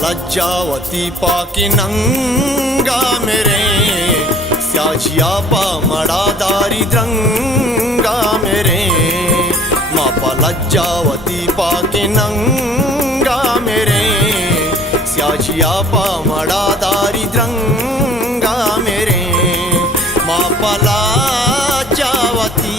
लज्जावती पाकी नंगा मेरे स्याजिया पा मड़ा दारिद्रंगा मेरे मापा लज्जावती पाकी नंगा मेरे स्याजिया पा मड़ा दारिद्रंगा मेरे मापा लज्जावती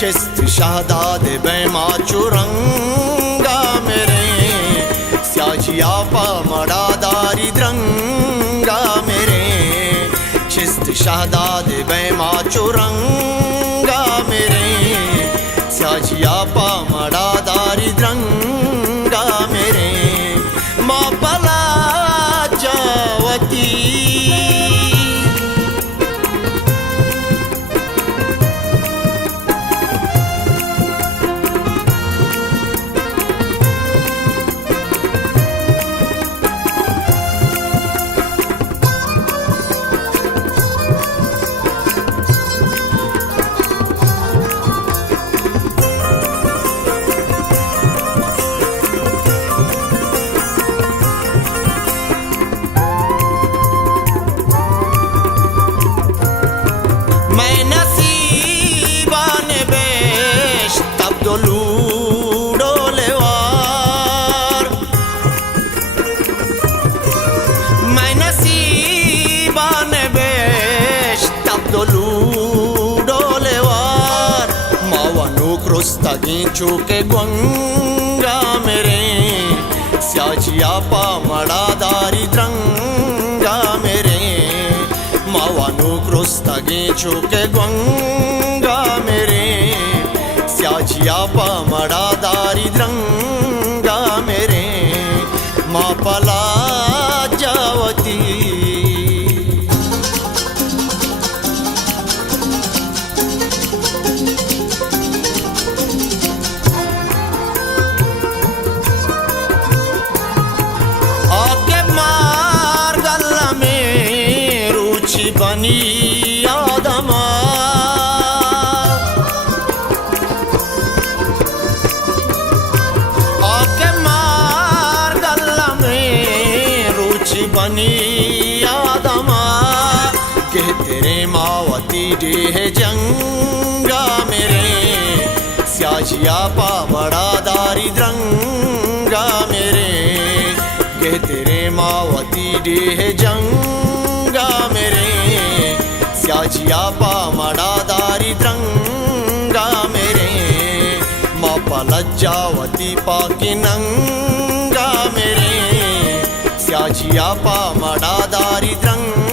चेस्त शहदाद बैमा चुरंगा मेरे स्याजिया पा मड़ा दारिद्रंगा मेरे चेस्त शहदाद बैमा चुरंगा मेरे स्याजिया पा मड़ा दारिद्रंगा मेरे माँ पला जावती तगिंचू के ग्वंगा मेरे स्याजिया पा मड़ा दारिद्रंगा मेरे मावानु क्रोस तगिंचू के ग्वंगा मेरे स्याजिया पा मड़ा दारिद्रंगा मेरे माँ पला जावती बनी आदमा आके मार गल्ला में रुचि बनी आदमा के तेरे मावती डेह जंगा मेरे स्याजिया पा बड़ा दारिद्रंगा मेरे के तेरे मावती डेह जंगा मेरे स्याजिया पा मड़ा दारिद्रंगा मेरे मापा लज्जावती पाकी नंगा मेरे स्याजिया पा मड़ा दारिद्रंगा